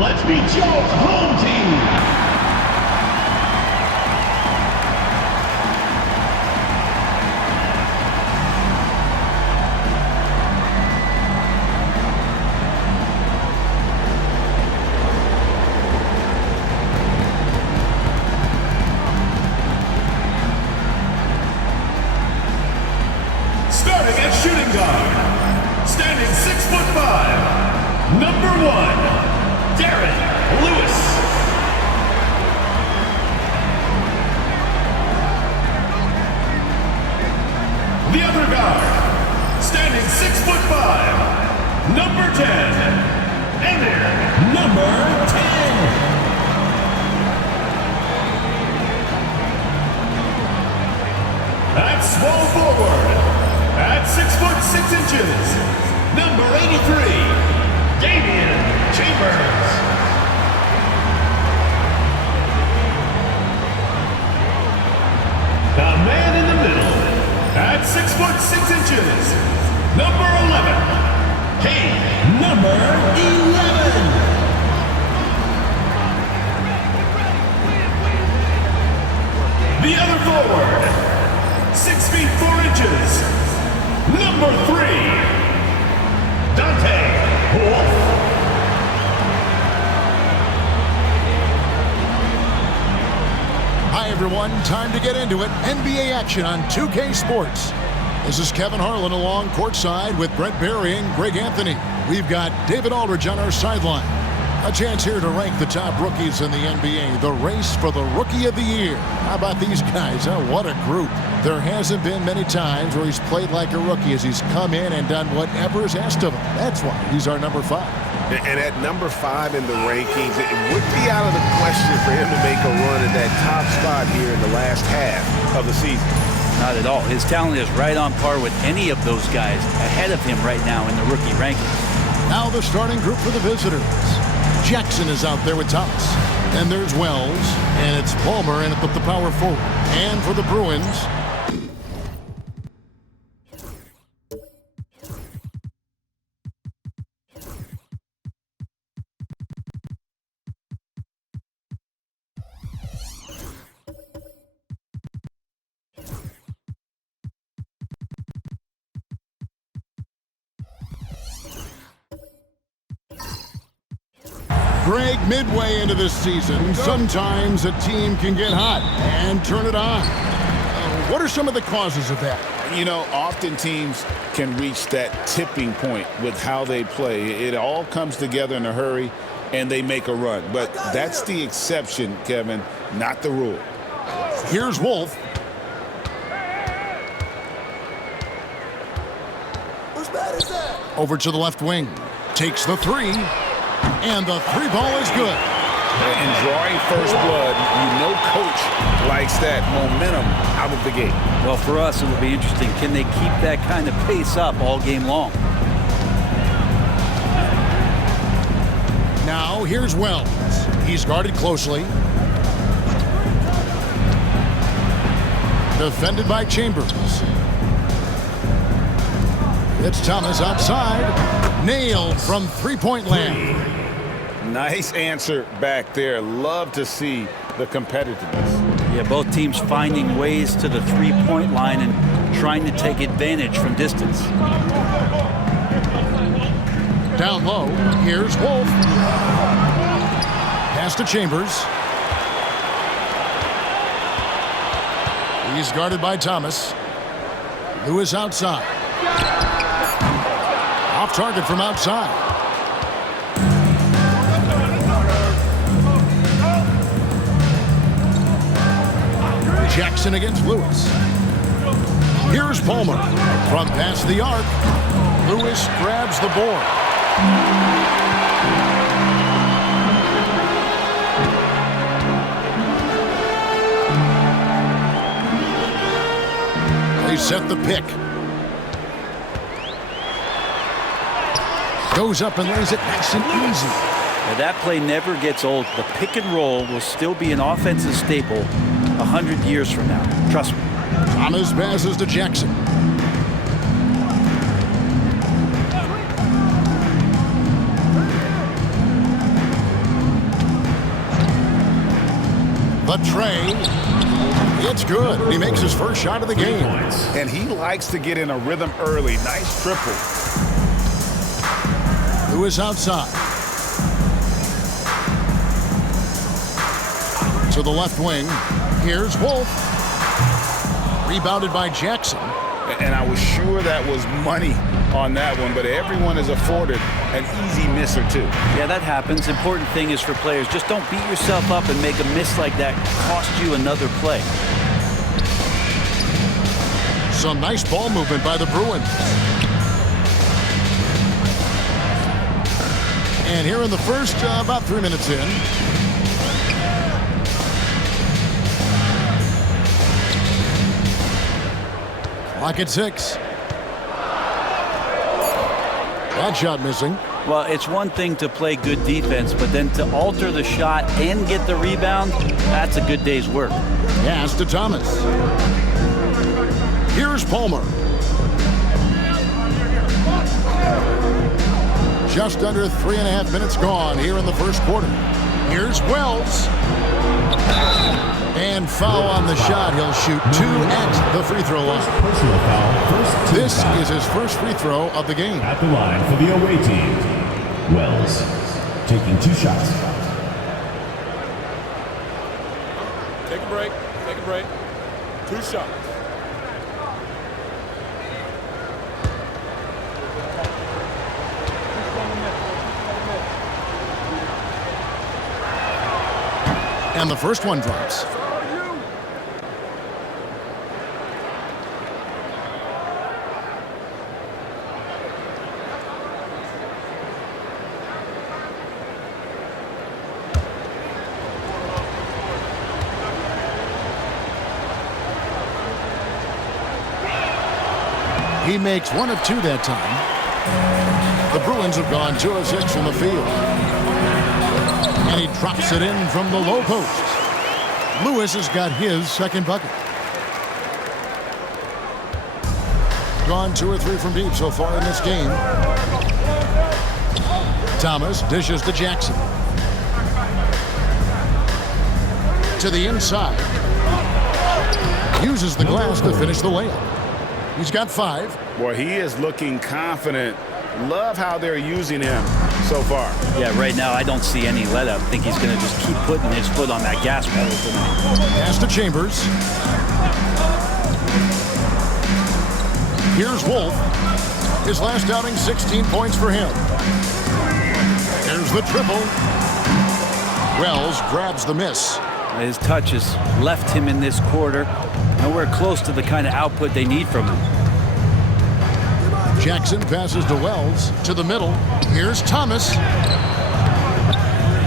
let's meet your home team. Starting at shooting guard, standing 6'5", number 1, Darren Lewis. The other guard, standing 6'5", number 10, Emir, number 10. At small forward, at 6'6", number 83, Damian Chambers. The man in the middle, at 6'6", number 11, Kane, number 11. The other forward, 6 feet 4 inches. Number 3, Dante Wolf. Hi everyone, time to get into it. NBA action on 2K Sports. This is Kevin Harlan along courtside with Brent Barry and Greg Anthony. We've got David Aldridge on our sideline. A chance here to rank the top rookies in the NBA. The race for the Rookie of the Year. How about these guys? Oh, what a group. There hasn't been many times where he's played like a rookie as he's come in and done whatever is asked of him. That's why he's our number 5. And at number 5 in the rankings, it would be out of the question for him to make a run at that top spot here in the last half of the season. Not at all. His talent is right on par with any of those guys ahead of him right now in the rookie rankings. Now the starting group for the visitors. Jackson is out there with Thomas. And there's Wells. And it's Palmer in at the power forward. And for the Bruins, Greg, midway into this season, sometimes a team can get hot and turn it on. What are some of the causes of that? You know, often teams can reach that tipping point with how they play. It all comes together in a hurry, and they make a run. But that's the exception, Kevin, not the rule. Here's Wolf. Whose bat is that? Over to the left wing. Takes the 3. And the 3 ball is good. And drawing first blood, you know coach likes that momentum out of the gate. Well, for us, it will be interesting. Can they keep that kind of pace up all game long? Now, here's Wells. He's guarded closely. Defended by Chambers. It's Thomas outside. Nailed from three-point land. Nice answer back there. Love to see the competitiveness. Yeah, both teams finding ways to the three-point line and trying to take advantage from distance. Down low, here's Wolf. Pass to Chambers. He's guarded by Thomas. Lewis outside. Off target from outside. Jackson against Lewis. Here's Palmer. From past the arc. Lewis grabs the board. They set the pick. Goes up and lays it nice and easy. Now, that play never gets old. The pick and roll will still be an offensive staple 100 years from now. Trust me. Thomas passes to Jackson. The tray. It's good. He makes his first shot of the game. And he likes to get in a rhythm early. Nice triple. Lewis outside. To the left wing. Here's Wolf. Rebounded by Jackson. And I was sure that was money on that one, but everyone is afforded an easy miss or two. Yeah, that happens. Important thing is for players, just don't beat yourself up and make a miss like that cost you another play. Some nice ball movement by the Bruins. And here in the first, about 3 minutes in. Clock at 6. That shot missing. Well, it's one thing to play good defense, but then to alter the shot and get the rebound, that's a good day's work. Pass to Thomas. Here's Palmer. Just under 3.5 minutes gone here in the first quarter. Here's Wells. And foul on the shot. He'll shoot 2 at the free throw line. Personal foul. This is his first free throw of the game. At the line for the away team. Wells taking 2 shots. Take a break. Take a break. 2 shots. And the first one drops. He makes 1 of 2 that time. The Bruins have gone 2 of 6 from the field. And he drops it in from the low post. Lewis has got his second bucket. Gone 2 or 3 from deep so far in this game. Thomas dishes to Jackson. To the inside. Uses the glass to finish the layup. He's got 5. Boy, he is looking confident. Love how they're using him so far. Yeah, right now I don't see any let up. I think he's going to just keep putting his foot on that gas pedal tonight. Pass to Chambers. Here's Wolf. His last outing, 16 points for him. There's the triple. Wells grabs the miss. His touches left him in this quarter. Nowhere close to the kind of output they need from him. Jackson passes to Wells. To the middle. Here's Thomas.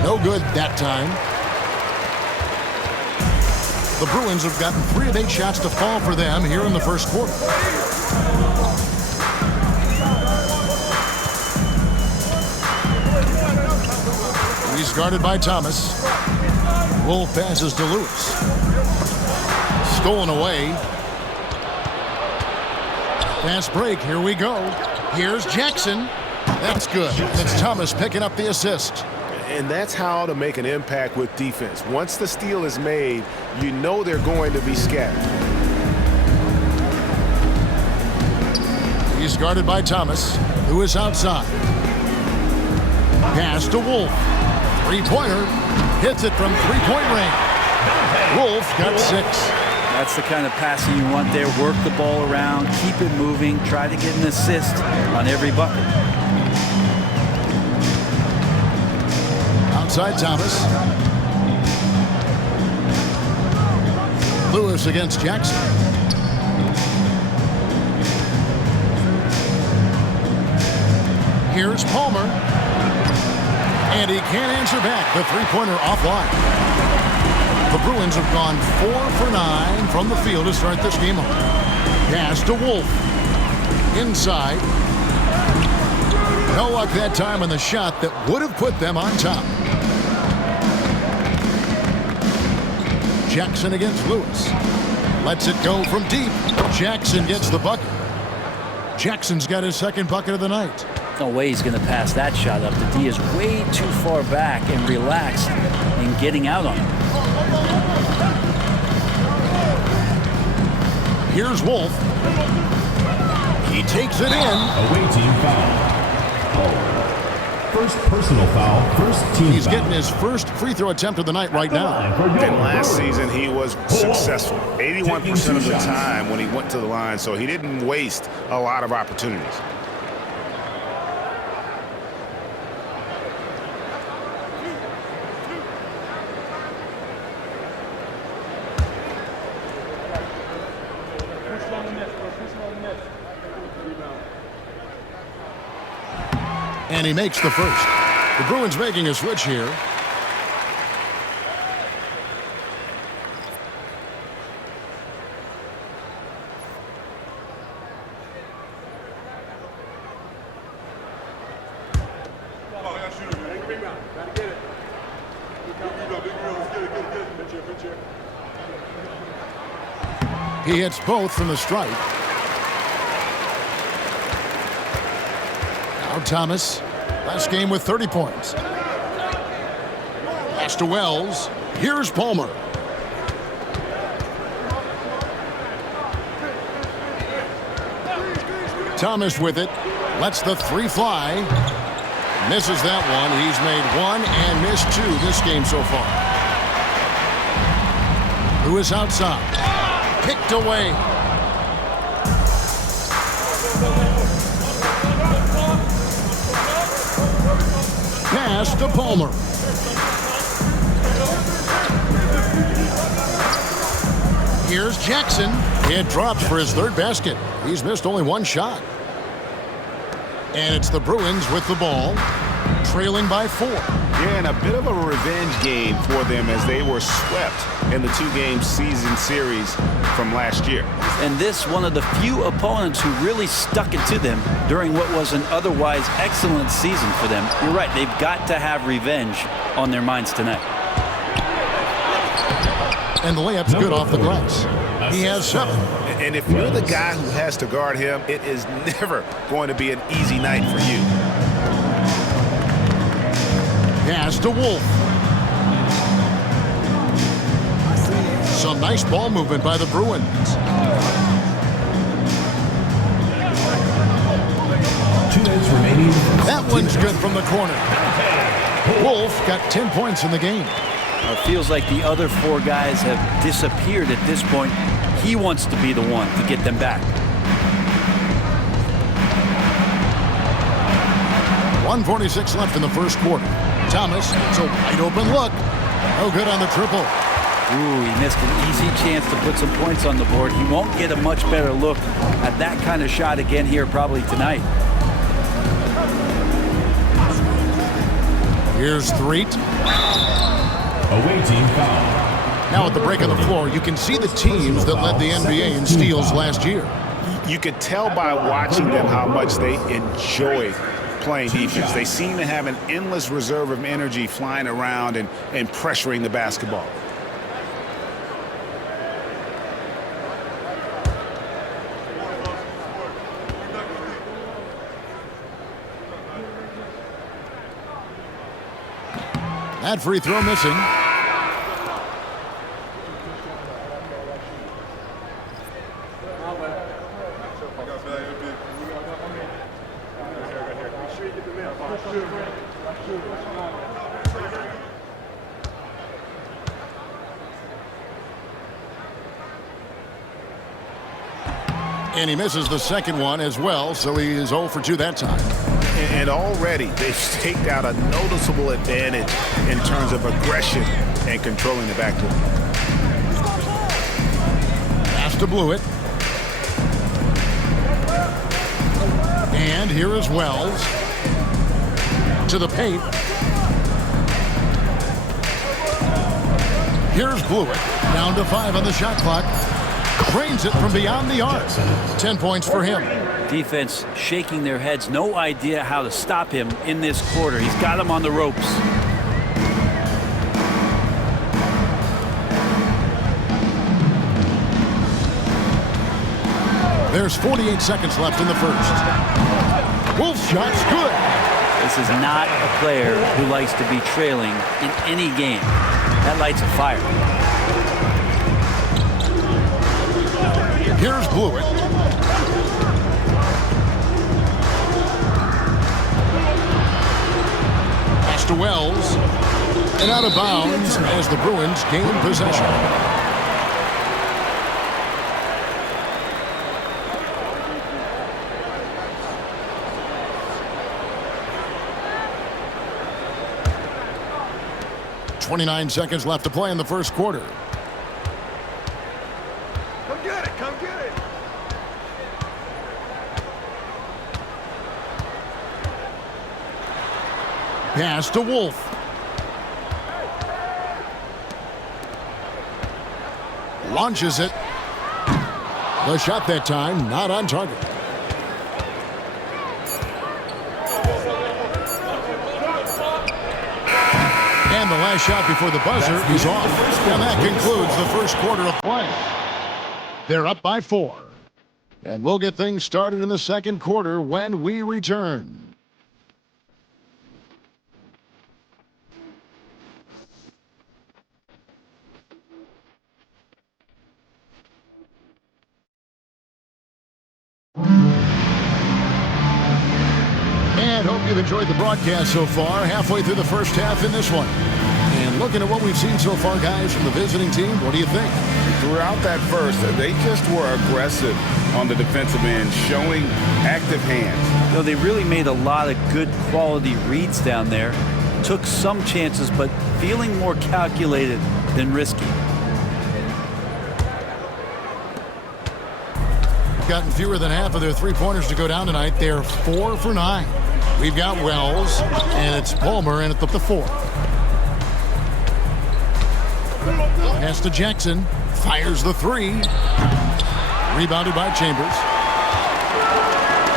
No good that time. The Bruins have gotten 3 of 8 shots to fall for them here in the first quarter. He's guarded by Thomas. Wolf passes to Lewis. Stolen away. Fast break. Here we go. Here's Jackson. That's good. It's Thomas picking up the assist. And that's how to make an impact with defense. Once the steal is made, you know they're going to be scattered. He's guarded by Thomas, who is outside. Pass to Wolf. 3-pointer. Hits it from 3-point range. Wolf got 6. That's the kind of passing you want there. Work the ball around, keep it moving, try to get an assist on every bucket. Outside Thomas. Lewis against Jackson. Here's Palmer. And he can't answer back. The 3-pointer offline. The Bruins have gone 4 for 9 from the field to start this game off. Pass to Wolf. Inside. No luck that time on the shot that would have put them on top. Jackson against Lewis. Lets it go from deep. Jackson gets the bucket. Jackson's got his second bucket of the night. No way he's going to pass that shot up. The D is way too far back and relaxed in getting out on him. Here's Wolf. He takes it in. Away team foul. First personal foul, first team He's foul. getting his first free throw attempt of the night right now. And last season, he was successful 81% of the time when he went to the line, so he didn't waste a lot of opportunities. And he makes the first. The Bruins making a switch here. He hits both from the stripe. Now Thomas. Last game with 30 points. Pass to Wells. Here's Palmer. Thomas with it. Lets the three fly. Misses that one. He's made one and missed two this game so far. Lewis outside. Picked away. Pass to Palmer. Here's Jackson. It drops for his third basket. He's missed only one shot. And it's the Bruins with the ball, trailing by 4. Yeah, and a bit of a revenge game for them as they were swept in the 2-game season series from last year. And this one of the few opponents who really stuck it to them during what was an otherwise excellent season for them. You're right, they've got to have revenge on their minds tonight. And the layup's good off the glass. He has 7. And if you're the guy who has to guard him, it is never going to be an easy night for you. Pass to Wolf. Some nice ball movement by the Bruins. That one's good from the corner. Wolf got 10 points in the game. It feels like the other 4 guys have disappeared at this point. He wants to be the one to get them back. 1:46 left in the first quarter. Thomas, it's a wide open look. No good on the triple. Ooh, he missed an easy chance to put some points on the board. He won't get a much better look at that kind of shot again here probably tonight. Here's Threet. Away team foul. Now at the break on the floor, you can see the teams that led the NBA in steals last year. You could tell by watching them how much they enjoy playing defense. They seem to have an endless reserve of energy flying around and pressuring the basketball. That free throw missing. And he misses the second one as well, so he is 0 for 2 that time. And already they've staked out a noticeable advantage in terms of aggression and controlling the backcourt. Pass to Blewett. And here is Wells. To the paint. Here's Blewett. Down to 5 on the shot clock. Drains it from beyond the arc. 10 points for him. Defense shaking their heads. No idea how to stop him in this quarter. He's got him on the ropes. There's 48 seconds left in the first. Wolf shot's good. This is not a player who likes to be trailing in any game. That lights a fire. Here's Blewett. Pass to Wells. And out of bounds as the Bruins gain possession. .29 seconds left to play in the first quarter. Come get it, come get it. Pass to Wolf. Launches it. The shot that time not on target. And the last shot before the buzzer is off. And that concludes the first quarter of play. They're up by 4. And we'll get things started in the second quarter when we return. And hope you've enjoyed the broadcast so far. Halfway through the first half in this one. And looking at what we've seen so far, guys, from the visiting team, what do you think? Throughout that first, they just were aggressive on the defensive end, showing active hands. You know, they really made a lot of good quality reads down there. Took some chances, but feeling more calculated than risky. Gotten fewer than half of their three-pointers to go down tonight. They're 4 for 9. We've got Wells, and it's Palmer in at the 4. Pass to Jackson. Fires the 3. Rebounded by Chambers.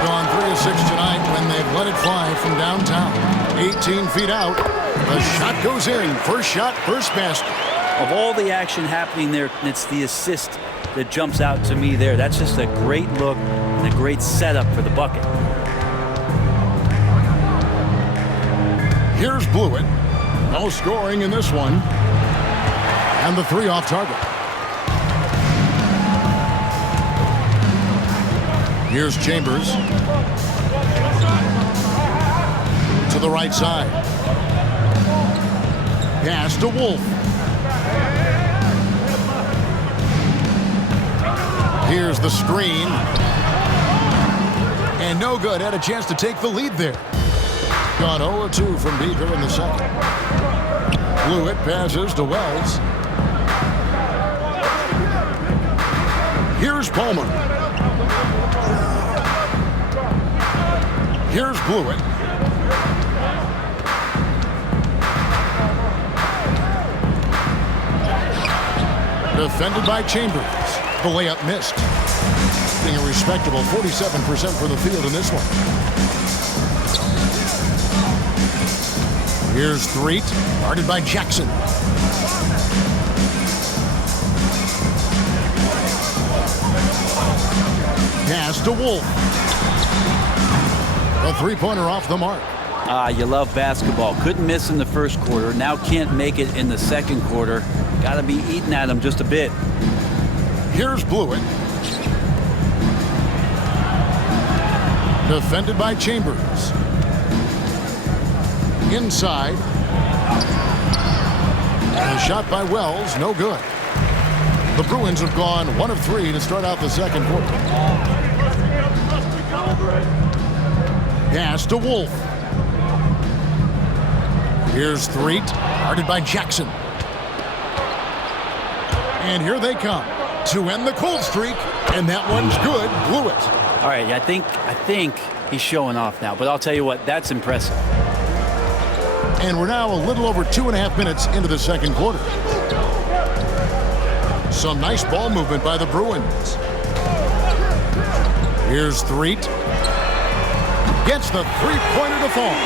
Gone 3 of 6 tonight when they've let it fly from downtown. 18 feet out. The shot goes in. First shot, first basket. Of all the action happening there, it's the assist that jumps out to me there. That's just a great look and a great setup for the bucket. Here's Blewett. No scoring in this one. And the 3 off target. Here's Chambers. To the right side. Pass to Wolf. Here's the screen. And no good. Had a chance to take the lead there. Gone 0-2 from deep here in the second. Blewett passes to Wells. Here's Palmer. Here's Blewett. Defended by Chambers. The layup missed. Being a respectable 47% for the field in this one. Here's Threet, guarded by Jackson. Pass to Wolf. A three-pointer off the mark. You love basketball. Couldn't miss in the first quarter. Now can't make it in the second quarter. Got to be eating at him just a bit. Here's Blewett. Defended by Chambers. Inside. And a shot by Wells, no good. The Bruins have gone 1 of 3 to start out the second quarter. Pass to Wolf. Here's Threet, guarded by Jackson. And here they come to end the cold streak, and that one's good. Blewett. All right, I think he's showing off now, but I'll tell you what, that's impressive. And we're now a little over 2.5 minutes into the second quarter. Some nice ball movement by the Bruins. Here's Threet. Gets the three-pointer to fall.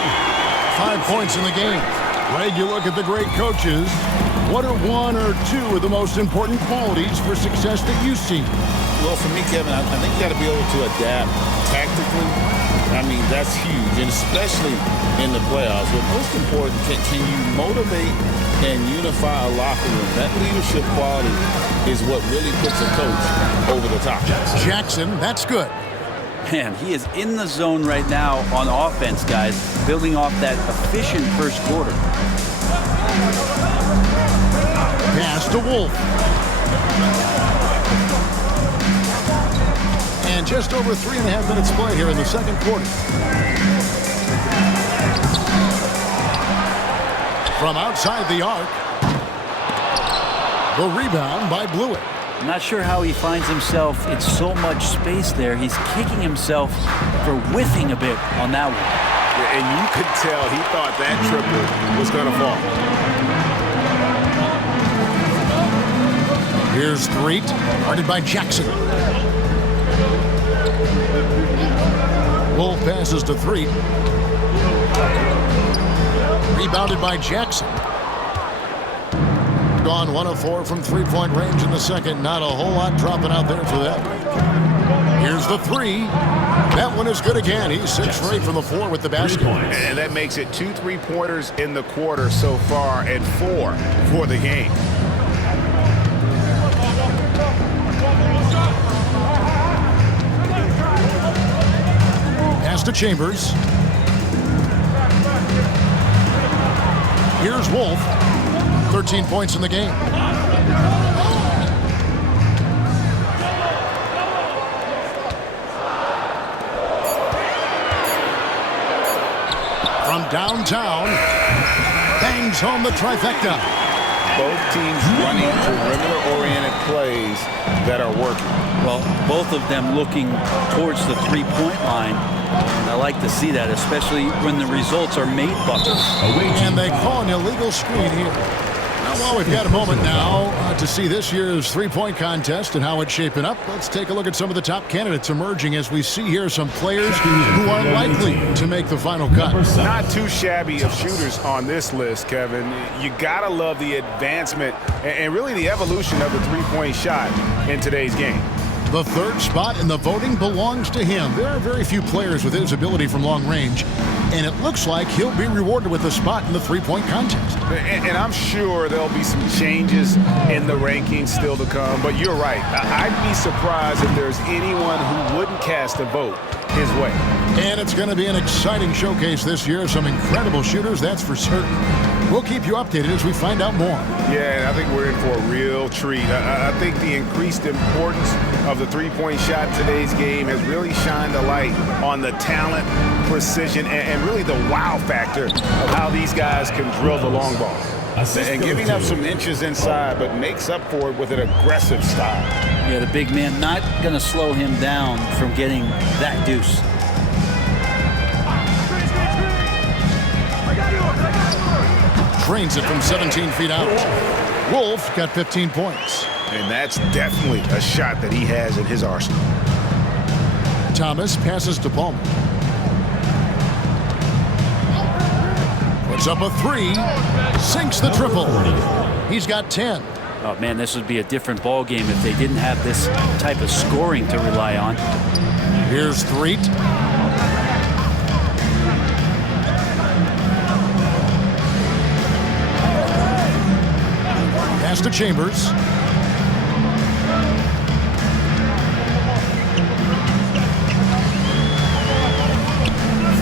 5 points in the game. Greg, you look at the great coaches. What are 1 or 2 of the most important qualities for success that you see? Well, for me, Kevin, I think you got to be able to adapt tactically. I mean, that's huge, and especially in the playoffs. But most important, can you motivate and unify a locker room. That leadership quality is what really puts a coach over the top. Jackson, that's good. Man, he is in the zone right now on offense, guys, building off that efficient first quarter. Pass to Wolf. And just over 3.5 minutes played here in the second quarter. From outside the arc. The rebound by Blewett. I'm not sure how he finds himself in so much space there. He's kicking himself for whiffing a bit on that one. And you could tell he thought that triple was going to fall. Here's Threet, guarded by Jackson. Wolf passes to Threet. Rebounded by Jackson. Gone 1 of 4 from three-point range in the second. Not a whole lot dropping out there for that. Here's the three. That one is good again. He's 6 for 8 from the floor with the basket. And that makes it 2 3-pointers in the quarter so far and 4 for the game. Pass to Chambers. Here's Wolf. 13 points in the game. From downtown, bangs home the trifecta. Both teams running perimeter-oriented plays that are working. Well, both of them looking towards the three-point line. And I like to see that, especially when the results are made buckets. And they call an illegal screen here. Well, we've got a moment now to see this year's three-point contest and how it's shaping up. Let's take a look at some of the top candidates emerging as we see here some players who are likely to make the final cut. Not too shabby of shooters on this list, Kevin. You got to love the advancement and really the evolution of the three-point shot in today's game. The third spot in the voting belongs to him. There are very few players with his ability from long range, and it looks like he'll be rewarded with a spot in the three-point contest. And I'm sure there'll be some changes in the rankings still to come, but you're right. I'd be surprised if there's anyone who wouldn't cast a vote his way. And it's going to be an exciting showcase this year. Some incredible shooters, that's for certain. We'll keep you updated as we find out more. Yeah, and I think we're in for a real treat. I think the increased importance of the three-point shot in today's game has really shined a light on the talent, precision, and really the wow factor of how these guys can drill the long ball. And giving up some inches inside, but makes up for it with an aggressive style. Yeah, the big man not going to slow him down from getting that deuce. Trains it from 17 feet out. Wolf got 15 points. And that's definitely a shot that he has in his arsenal. Thomas passes to Palmer. Puts up a three. Sinks the triple. He's got 10. Oh, man, this would be a different ball game if they didn't have this type of scoring to rely on. Here's Threet. Pass to Chambers.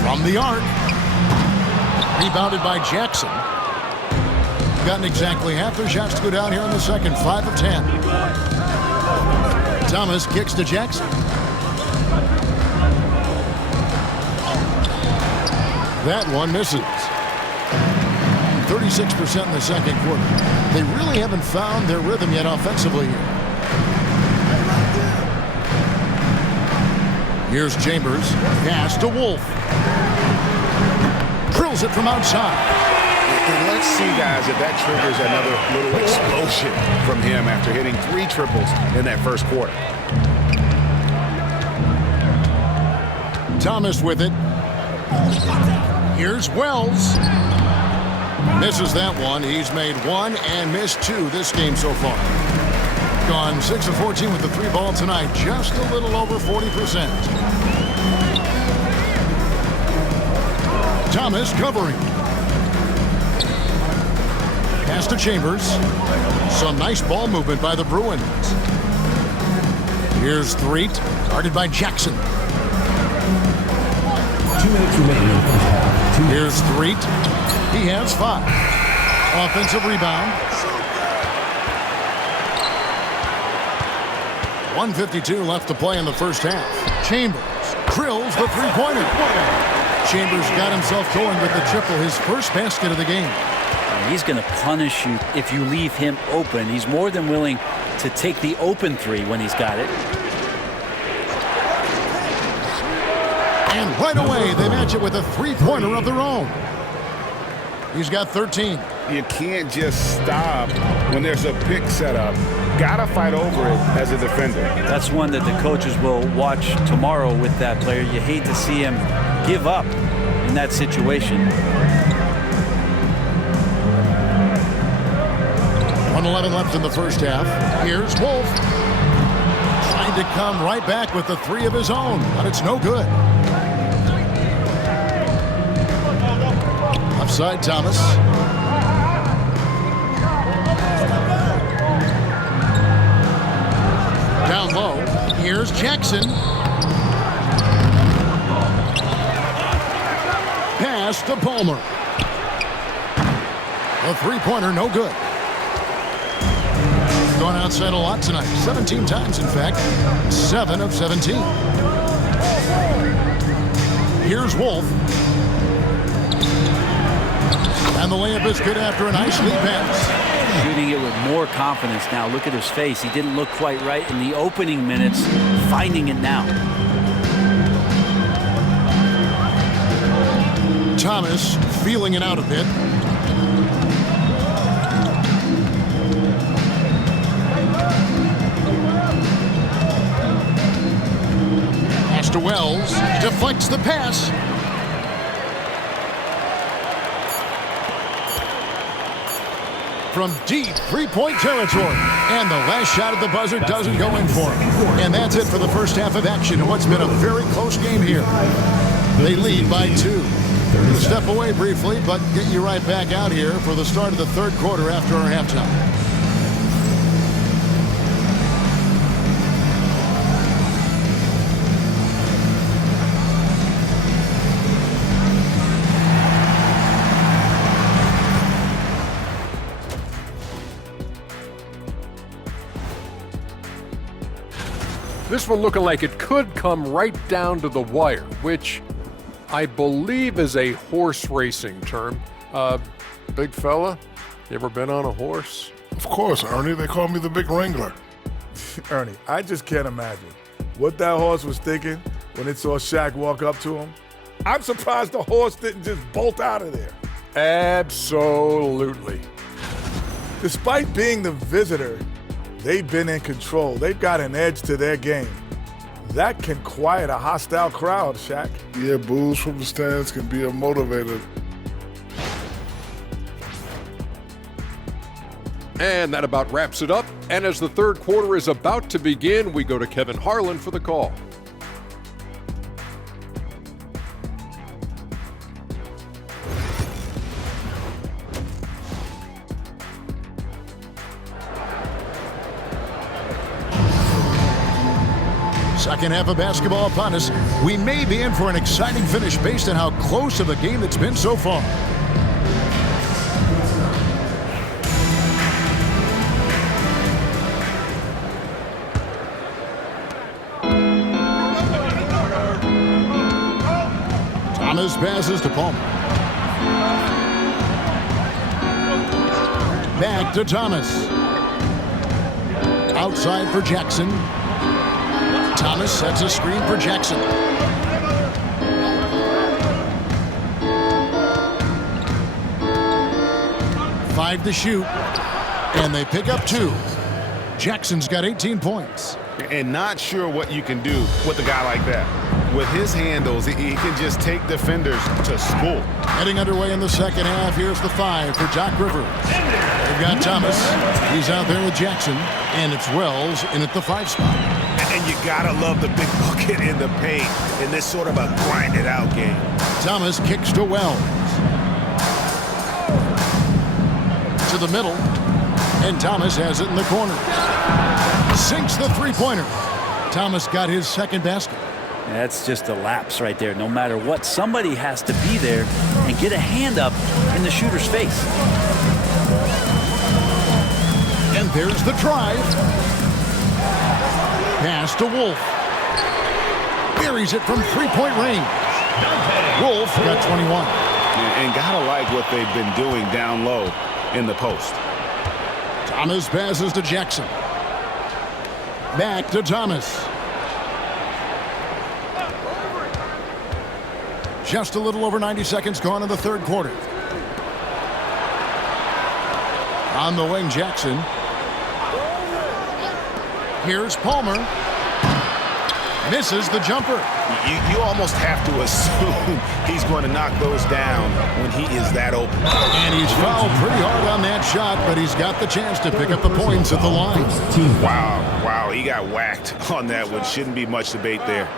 From the arc. Rebounded by Jackson. Gotten exactly half their shots to go down here in the second. 5 of 10. Thomas kicks to Jackson. That one misses. 36% in the second quarter. They really haven't found their rhythm yet offensively here. Here's Chambers. Pass to Wolf. Drills it from outside. And let's see, guys, if that triggers another little explosion from him after hitting 3 triples in that first quarter. Thomas with it. Here's Wells. Misses that one. He's made 1 and missed 2 this game so far. Gone 6 of 14 with the 3 ball tonight. Just a little over 40%. Thomas covering. Pass to Chambers. Some nice ball movement by the Bruins. Here's Threet, guarded by Jackson. 2 minutes remaining in the first half. Here's Threet. He has 5. Offensive rebound. 1:52 left to play in the first half. Chambers drills the three-pointer. Chambers got himself going with the triple, his first basket of the game. He's going to punish you if you leave him open. He's more than willing to take the open three when he's got it. And right away, they match it with a three-pointer of their own. He's got 13. You can't just stop when there's a pick set up. Gotta fight over it as a defender. That's one that the coaches will watch tomorrow with that player. You hate to see him give up in that situation. 1:11 left in the first half. Here's Wolf. Trying to come right back with the 3 of his own, but it's no good. Offside Thomas. Down low. Here's Jackson. Pass to Palmer. A three-pointer, no good. Going outside a lot tonight. 17 times, in fact. 7 of 17. Here's Wolf. And the layup is good after a nice lead pass. Shooting it with more confidence now. Look at his face. He didn't look quite right in the opening minutes. Finding it now. Thomas feeling it out a bit. Pass to Wells. Deflects the pass. From deep three-point territory. And the last shot at the buzzer doesn't go in for him. And that's it for the first half of action in what's been a very close game here. They lead by 2. We're going to step away briefly, but get you right back out here for the start of the third quarter after our halftime. This one looking like it could come right down to the wire, which I believe is a horse racing term. Big fella, you ever been on a horse? Of course, Ernie. They call me the Big Wrangler. Ernie, I just can't imagine what that horse was thinking when it saw Shaq walk up to him. I'm surprised the horse didn't just bolt out of there. Absolutely. Despite being the visitor, they've been in control. They've got an edge to their game. That can quiet a hostile crowd, Shaq. Yeah, boos from the stands can be a motivator. And that about wraps it up. And as the third quarter is about to begin, we go to Kevin Harlan for the call. Second half of basketball upon us. We may be in for an exciting finish based on how close of a game it's been so far. Thomas passes to Palmer. Back to Thomas. Outside for Jackson. Thomas sets a screen for Jackson. Five to shoot. And they pick up 2. Jackson's got 18 points. And not sure what you can do with a guy like that. With his handles, he can just take defenders to school. Heading underway in the second half. Here's the 5 for Doc Rivers. They've got Thomas. He's out there with Jackson. And it's Wells in at the 5 spot. And you gotta love the big bucket in the paint in this sort of a grinded-out game. Thomas kicks to Wells. To to the middle. And Thomas has it in the corner. Sinks the three-pointer. Thomas got his second basket. That's just a lapse right there. No matter what, somebody has to be there and get a hand up in the shooter's face. And there's the drive. Pass to Wolf. Buries it from three-point range. Wolf got 21. And gotta like what they've been doing down low in the post. Thomas passes to Jackson. Back to Thomas. Just a little over 90 seconds gone in the third quarter. On the wing, Jackson. Here's Palmer. Misses the jumper. You almost have to assume he's going to knock those down when he is that open. And he's fouled pretty hard on that shot, but he's got the chance to pick up the points at the line. Wow, he got whacked on that one. Shouldn't be much debate there.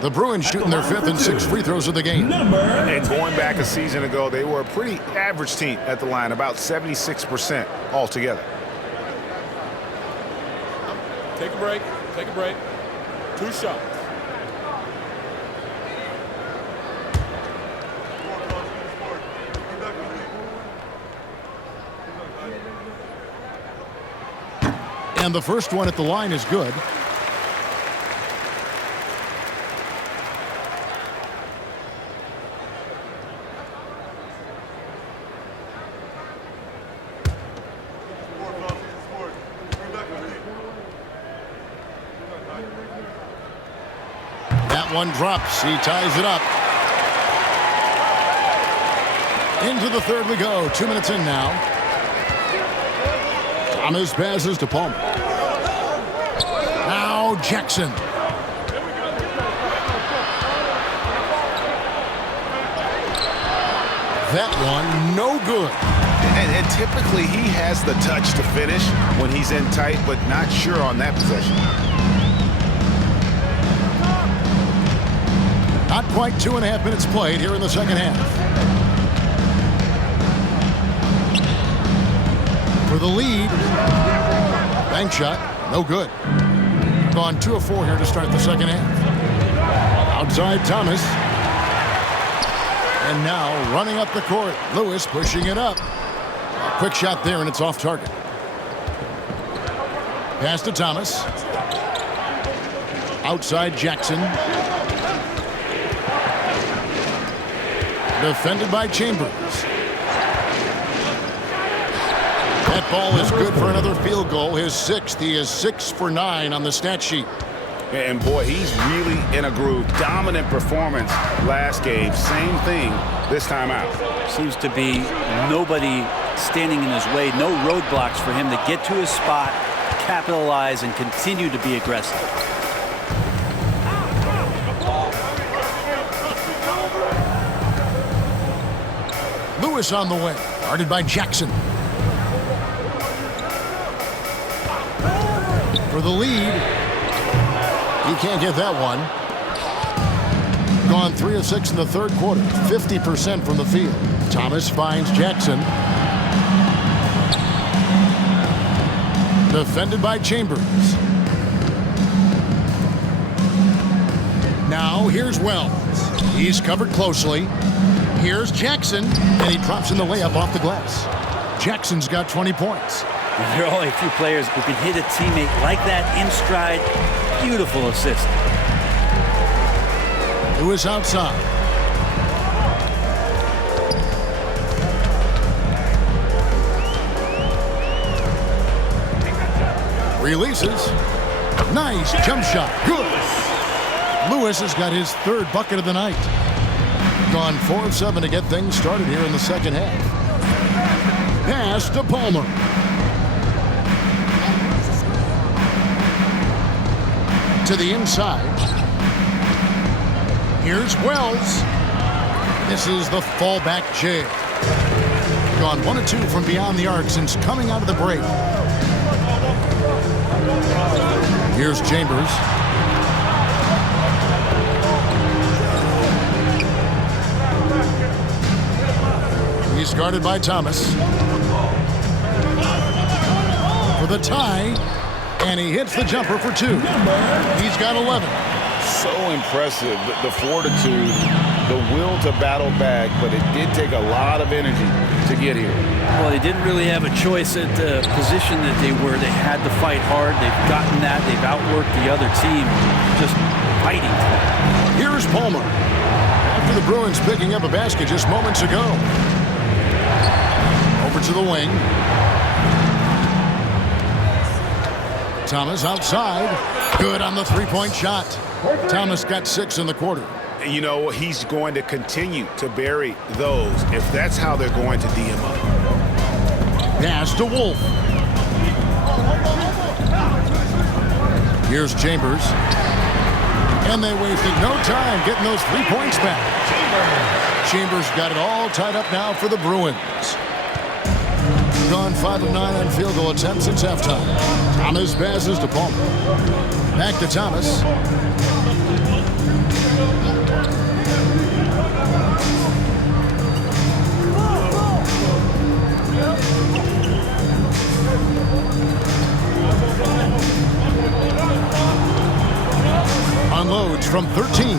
The Bruins shooting their fifth and sixth free throws of the game. And going back a season ago, they were a pretty average team at the line, about 76% altogether. Take a break. Take a break. 2 shots. And the first one at the line is good. That one drops. He ties it up. Into the third we go. 2 minutes in now. Thomas passes to Palmer. Now Jackson. That one no good. And typically he has the touch to finish when he's in tight, but not sure on that possession. Not quite 2.5 minutes played here in the second half. For the lead. Bank shot. No good. Gone 2 of 4 here to start the second half. Outside Thomas. And now running up the court. Lewis pushing it up. A quick shot there and it's off target. Pass to Thomas. Outside Jackson. Defended by Chambers. That ball is good for another field goal. His 6th. He is 6 for 9 on the stat sheet. And boy, he's really in a groove. Dominant performance last game. Same thing this time out. Seems to be nobody standing in his way. No roadblocks for him to get to his spot, capitalize, and continue to be aggressive. Lewis on the way. Guarded by Jackson. For the lead. He can't get that one. Gone 3 of 6 in the third quarter. 50% from the field. Thomas finds Jackson. Defended by Chambers. Now here's Wells. He's covered closely. Here's Jackson. And he drops in the layup off the glass. Jackson's got 20 points. There are only a few players who can hit a teammate like that in stride. Beautiful assist. Lewis outside. Releases. Nice jump shot. Good. Lewis has got his 3rd bucket of the night. Gone 4 of 7 to get things started here in the second half. Pass to Palmer. To the inside. Here's Wells. This is the fallback jam. Gone 1 of 2 from beyond the arc since coming out of the break. Here's Chambers. He's guarded by Thomas. For the tie, and he hits the jumper for 2. He's got 11. So impressive, the fortitude, the will to battle back, but it did take a lot of energy to get here. Well, they didn't really have a choice at the position that they were. They had to fight hard. They've gotten that. They've outworked the other team, just fighting. Here's Palmer. After the Bruins picking up a basket just moments ago. Over to the wing. Thomas outside. Good on the three-point shot. Thomas got 6 in the quarter. You know, he's going to continue to bury those if that's how they're going to D him up. Pass to Wolf. Here's Chambers. And they wasted no time getting those 3 points back. Chambers got it all tied up now for the Bruins. Gone 5 of 9 on field goal attempts since halftime. Thomas passes to Palmer. Back to Thomas. Unloads from 13.